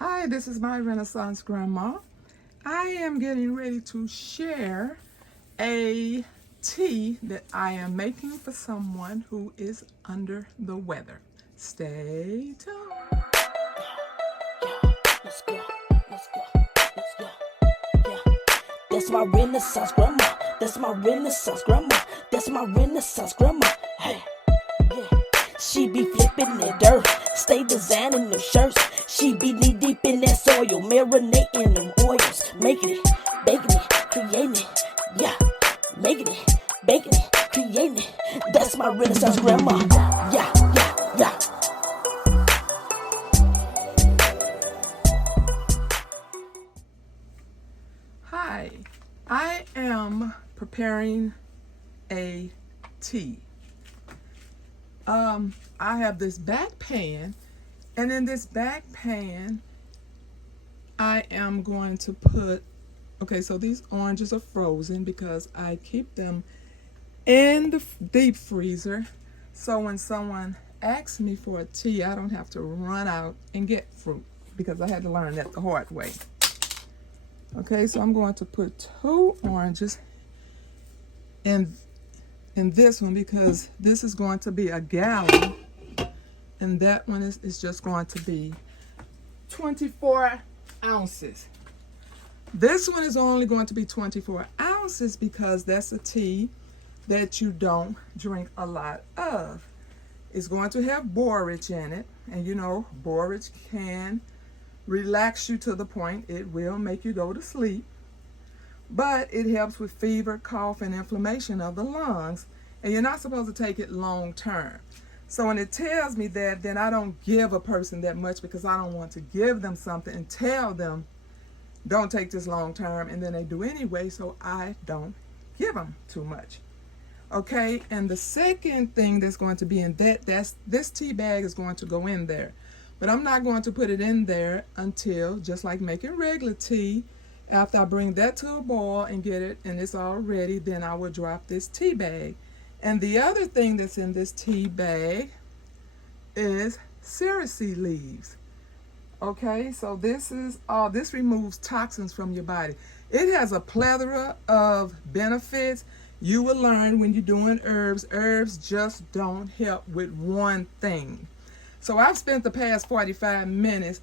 Hi, this is my Renaissance Grandma. I am getting ready to share a tea that I am making for someone who is under the weather. Stay tuned. Yeah, let's go, let's go, let's go. Yeah, that's my Renaissance grandma. That's my Renaissance grandma. That's my Renaissance grandma. Hey, yeah. She be flipping that dirt, stay designing them shirts. She be knee deep in that soil, marinating them oils, making it, baking it, creating it. Yeah, making it, baking it, creating it. That's my Renaissance grandma. Yeah, yeah, yeah. Hi, I am preparing a tea. I have this back pan, and in this back pan, I am going to put, okay, so these oranges are frozen because I keep them in the deep freezer. So when someone asks me for a tea, I don't have to run out and get fruit because I had to learn that the hard way. Okay, so I'm going to put 2 oranges in this one because this is going to be a gallon, and that one is just going to be 24 ounces. This one is only going to be 24 ounces because that's a tea that you don't drink a lot of. It's going to have borage in it, and you know borage can relax you to the point it will make you go to sleep, but it helps with fever, cough, and inflammation of the lungs, and you're not supposed to take it long term. So when it tells me that, then I don't give a person that much because I don't want to give them something and tell them don't take this long term, and then they do anyway, so I don't give them too much. Okay, and the second thing that's going to be in that's this tea bag is going to go in there. But I'm not going to put it in there until, just like making regular tea, after I bring that to a boil and get it and it's all ready, then I will drop this tea bag. And the other thing that's in this tea bag is cerasee leaves. Okay, so this removes toxins from your body. It has a plethora of benefits. You will learn when you're doing herbs. Herbs just don't help with one thing. So I've spent the past 45 minutes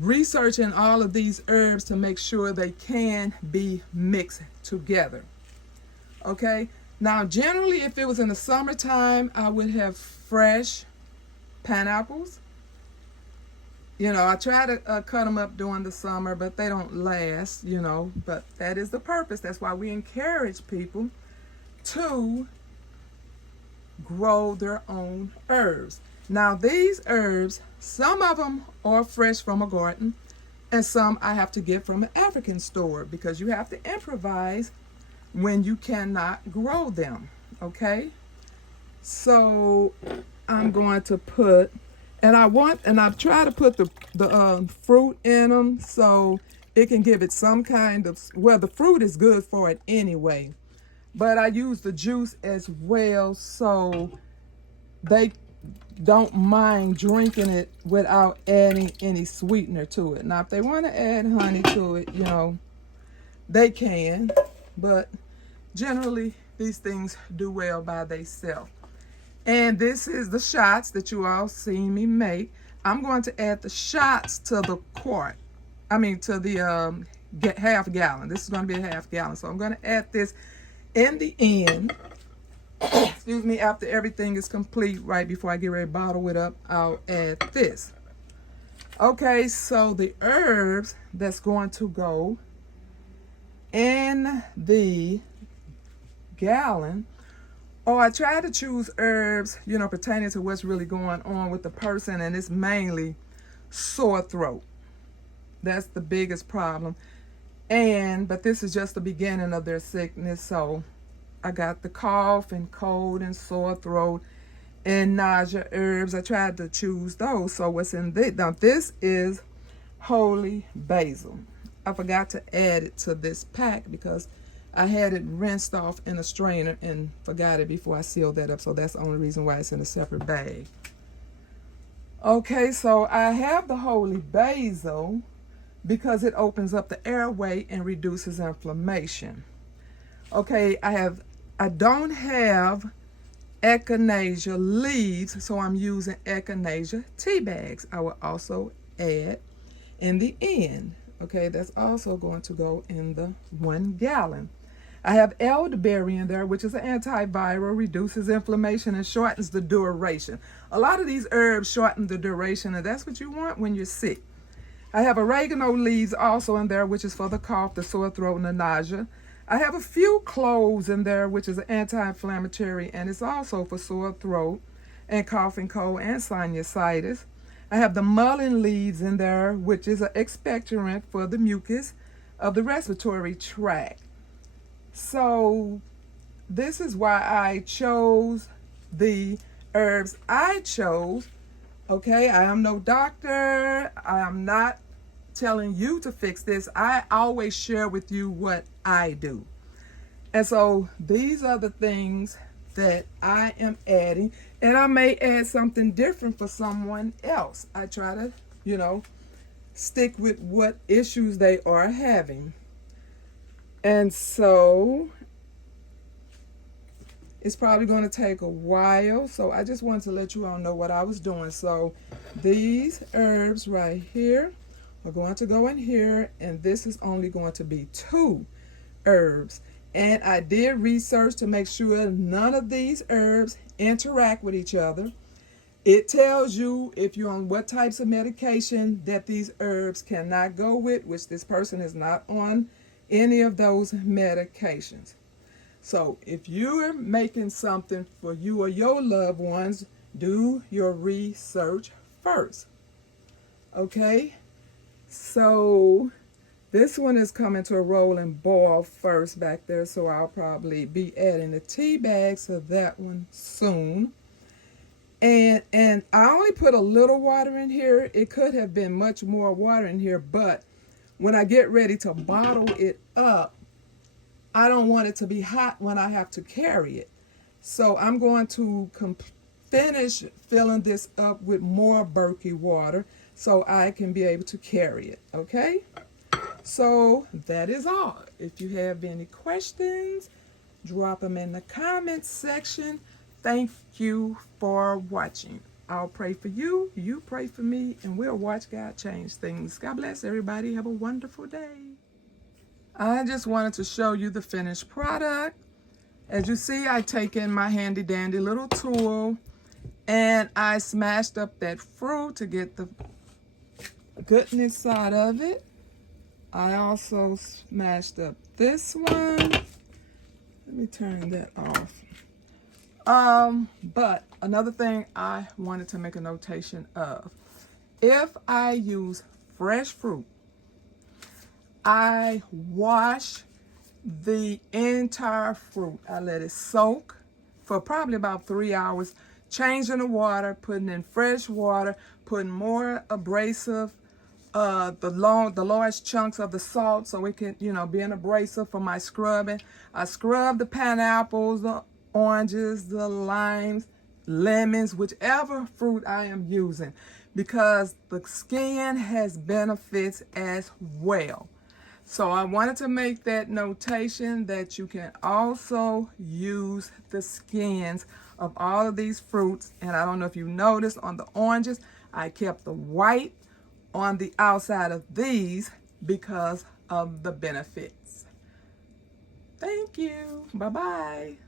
researching all of these herbs to make sure they can be mixed together. Okay, now generally if it was in the summertime, I would have fresh pineapples. You know, I try to cut them up during the summer, but they don't last, you know, but that is the purpose. That's why we encourage people to grow their own herbs. Now these herbs, some of them are fresh from a garden, and some I have to get from an African store because you have to improvise when you cannot grow them. Okay, so I'm going to put, and I've tried to put the fruit in them so it can give it some kind of, well, the fruit is good for it anyway, but I use the juice as well so they don't mind drinking it without adding any sweetener to it. Now, if they want to add honey to it, you know, they can, but generally these things do well by themselves. And this is the shots that you all seen me make. I'm going to add the shots to the to the half gallon. This is going to be a half gallon. So I'm going to add this in the end. Excuse me, after everything is complete, right before I get ready to bottle it up, I'll add this. Okay, so the herbs that's going to go in the gallon, I try to choose herbs, you know, pertaining to what's really going on with the person, and it's mainly sore throat. That's the biggest problem. But this is just the beginning of their sickness, so I got the cough and cold and sore throat and nausea herbs. I tried to choose those. So what's in this? Now this is holy basil. I forgot to add it to this pack because I had it rinsed off in a strainer and forgot it before I sealed that up. So that's the only reason why it's in a separate bag. Okay, so I have the holy basil because it opens up the airway and reduces inflammation. Okay, I don't have echinacea leaves, so I'm using echinacea tea bags. I will also add in the end. Okay, that's also going to go in the 1 gallon. I have elderberry in there, which is an antiviral, reduces inflammation, and shortens the duration. A lot of these herbs shorten the duration, and that's what you want when you're sick. I have oregano leaves also in there, which is for the cough, the sore throat, and the nausea. I have a few cloves in there, which is an anti-inflammatory, and it's also for sore throat and cough and cold and sinusitis. I have the mullein leaves in there, which is an expectorant for the mucus of the respiratory tract. So this is why I chose the herbs I chose. Okay, I am no doctor. I am not telling you to fix this. I always share with you what I do. And so these are the things that I am adding. And I may add something different for someone else. I try to, stick with what issues they are having. And so it's probably going to take a while. So I just wanted to let you all know what I was doing. So these herbs right here are going to go in here, and this is only going to be 2 herbs. And I did research to make sure none of these herbs interact with each other. It tells you if you're on what types of medication that these herbs cannot go with, which this person is not on any of those medications. So if you're making something for you or your loved ones, do your research first. Okay? So this one is coming to a rolling boil first back there, so I'll probably be adding the tea bags to that one soon. And I only put a little water in here. It could have been much more water in here, but when I get ready to bottle it up, I don't want it to be hot when I have to carry it. So I'm going to finish filling this up with more Berkey water so I can be able to carry it, okay? So that is all. If you have any questions, drop them in the comments section. Thank you for watching. I'll pray for you, you pray for me, and we'll watch God change things. God bless everybody. Have a wonderful day. I just wanted to show you the finished product. As you see, I take in my handy dandy little tool and I smashed up that fruit to get the goodness out of it. I also smashed up this one. Let me turn that off. But another thing I wanted to make a notation of. If I use fresh fruit, I wash the entire fruit. I let it soak for probably about 3 hours, changing the water, putting in fresh water, putting more abrasive, the large chunks of the salt so it can, be an abrasive for my scrubbing. I scrub the pineapples, the oranges, the limes, lemons, whichever fruit I am using, because the skin has benefits as well. So I wanted to make that notation that you can also use the skins of all of these fruits. And I don't know if you noticed on the oranges, I kept the white on the outside of these because of the benefits. Thank you. Bye-bye.